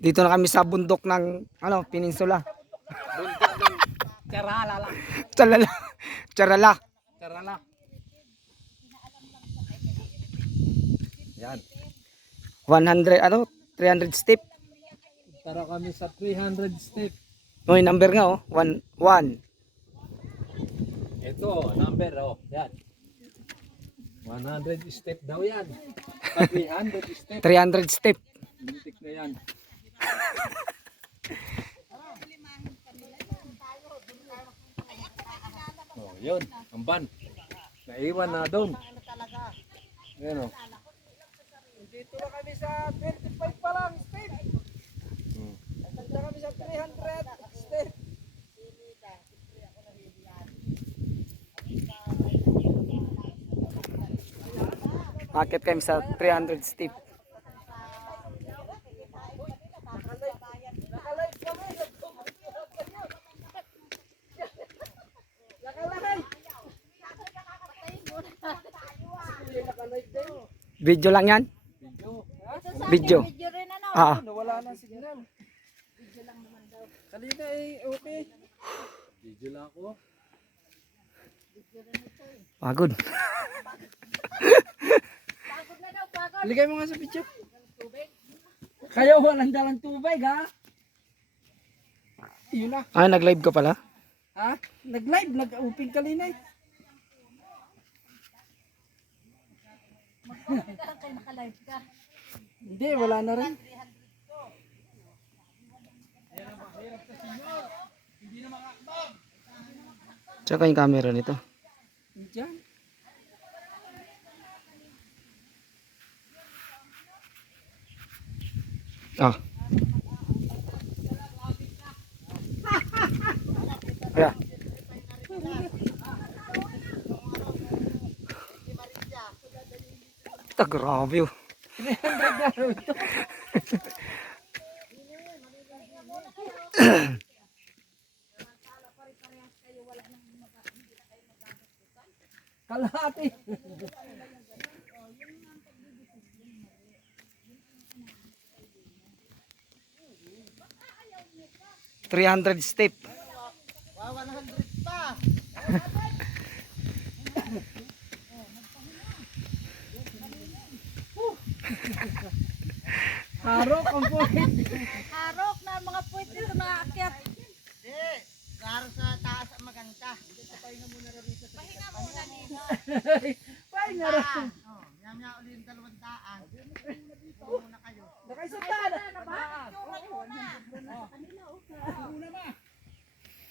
Dito na kami sa bundok ng ano, peninsula. Bundok ng Charala. Charala. Charala. Charala. Yan. 100 ano, 300 step. Tara kami sa 300 step. May number nga oh, 1 1. Ito, number oh. Yan. 100 step daw yan. Sa 300 step. 300 step. Buntik na yan. Oh, yun, ang van. Naiwan na doon. Ayan oh. Dito na kami sa 25 pa lang step. Nagpunta kami sa 300 step. Akit kami sa 300 step. Video lang yan? Video. Video rin ano. Ah. Nawala na signal. Video lang naman daw. Kanina eh, okay. Video lang ako. Pagod. Pagod na daw, pagod. Ligay mo nga sa video. Kaya walang dalang tubig ha? Yun na. Ah, nag-live ka pala? Ha? Nag-live, nag-open kanina eh. Mag-comment ka lang kayo naka-live ka. Hindi, wala na rin. Tsaka yung camera nito. Diyan. Ah. Yeah. Ta grabe oh. 300 na rin ito. Kalahati. $300 step. Wow, 100 pa. Harok ang puwit. Harok na ang mga puwit dito nakaakyat. Hindi, klaro sa taas ang maganda. Pahinga muna dito. Pahinga rin. Oh, yamya uli yung 200. Dito muna kayo. Nakaisandaan na ba?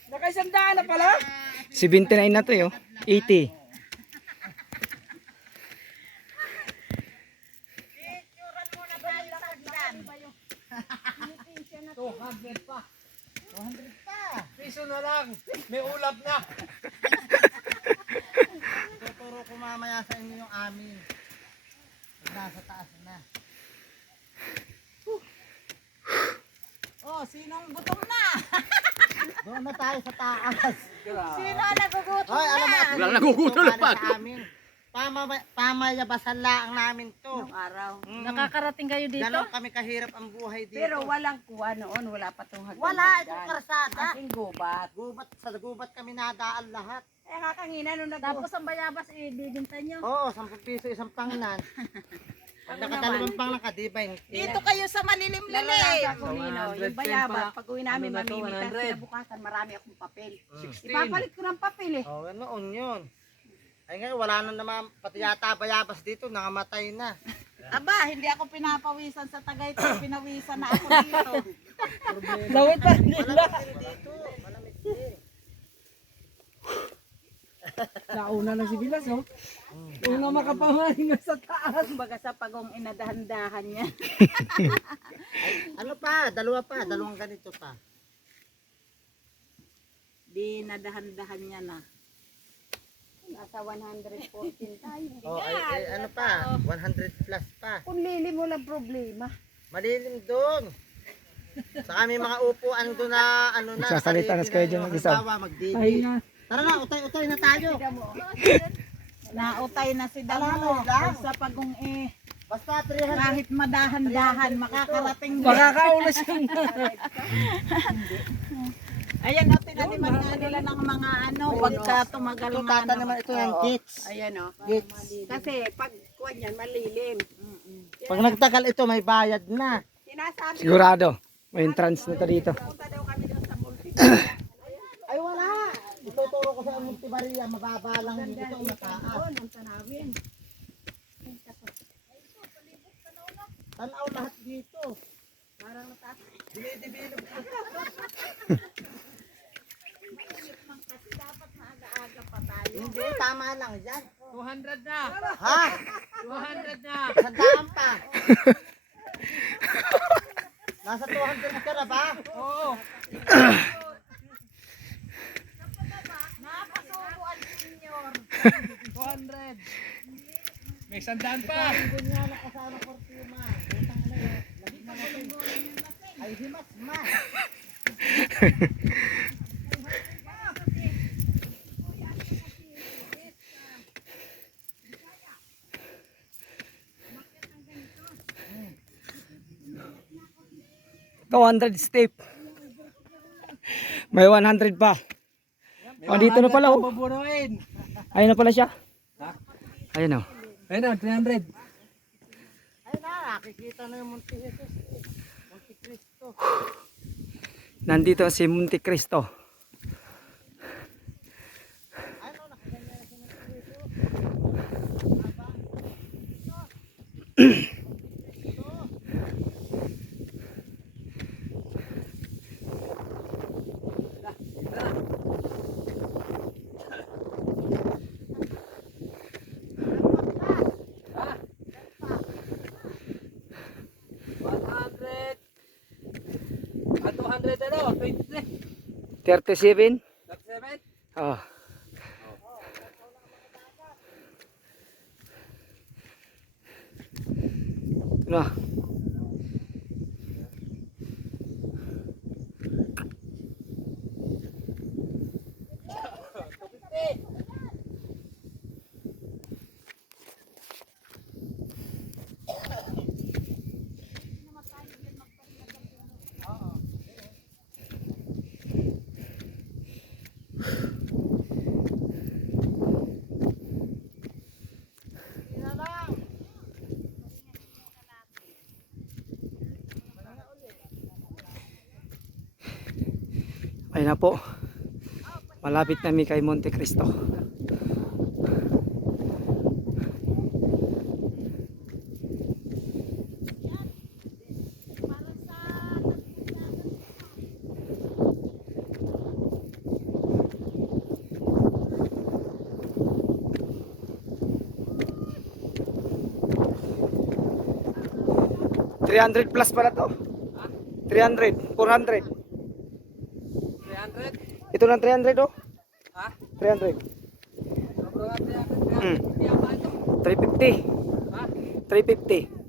Nakaisandaan na pala? 79 na to yo. 80. Picturean muna ba yung lakad 200 pa. 200 pa. Piso na lang. May ulap na. Tuturo ko mamaya sa inyo yung amin. Nasa taas na. Oh, sinong gutom na? Doon na tayo sa taas. Sino ang nagugutom Hoy, alam mo, na? walang nagugutom na pa. Sa amin. Pamayabasan lang namin to. Araw. Mm. Nakakarating kayo dito? Ganon kami kahirap ang buhay dito. Pero walang kuha noon, wala pa itong hagdan. wala itong karsada. Aking gubat. Gubat, sa gubat kami nadaan lahat. Eh kakangina nung Tapos ang bayabas ibibinta nyo. Oo, 10 piso isang pangnan. Pag nakadalawang pang nakadibay. Dito kayo sa malilim-lilim. Sa Ako nino, 110 yung bayabas, pa. pag uwi namin Ano na to, mamimitas, 100? kinabukasan marami akong papel. 16. Ipapalit ko ng papel eh. Oo, noon yun. Ay ngayon, wala na naman, pati yata bayabas dito, nangamatay na. Aba, hindi ako pinapawisan sa Tagaytay, pinawisan na ako dito. Lawit pa nila. Malamig din dito, malamig din. Nauna na si Bilas oh. Una makapamahinga sa taas. Kumbaga sa pagong inadahan-dahan niya. Ano pa, dalawang ganito pa. Di nadahan-dahan niya na. Nasa 114 tayo. Oh, ay, ano pa, 100 plus pa. Kung lili mo lang problema. Malilim doon. Sa kami mga upuan doon na, ano na, Nagsasalita na si Kuya John mag-isa. Magdidi. Pahinga. Tara na, utay-utay na tayo. Nautay na si Damo. Sa pagong Basta 300. kahit madahan-dahan, makakarating din. Makakaulas yung Ayan, tinaniman nga nila ng mga pagka tumagal Ito nga. tata naman ito yung gates. Ayan o. Gates. Kasi pag kuwan yan, malilim. Pag nagtagal ito, may bayad na. Sinasabi sigurado. May entrance na to dito. punta daw kami doon sa multi. Ay wala. Ituturo ko sa Multibaria, mababa lang dito, mataas. Ang tanawin. Tanaw lahat dito. Parang mataas. Dinidevelop ko. Kasi dapat maaga-aga pa tayo. Hindi, tama lang yan. 200 na. Ha? 200 na. Sandaan pa. Nasa 200 ka na ba? Oo. Nakakasubo ang senior. 200. May sandaan pa. Ganyan na kasama Cortima. Utang na yun. Lahi na natin. Ay, himas ma. Step. May 100 pa. Oh, dito na pala oh. Bubunuin. Ayun na pala siya. Ayun oh. Ayun na, 300. Ay na, nakikita na yung Monte Jesus. Monte Cristo. Nandito si Monte Cristo. Ay no, nakaganyan na si Monte Jesus. At 200 ano? 23. 37. 37. Oh. Na. Ayun na po. Malapit na kay Monte Cristo. $300 plus pala to. 300, 400. 300. Ito ng 300 oh. Ha? 300. Sobrang 300. Hmm. Kaya ba ito? 350. Ha? 350.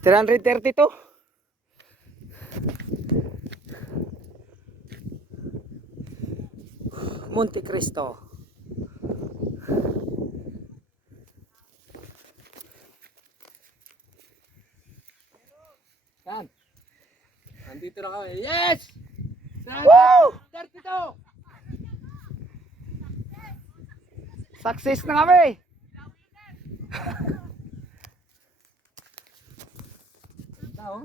$332. Monte Cristo. Yan. Nandito na kami. Yes! Woo! 32! Success na kami. Tao.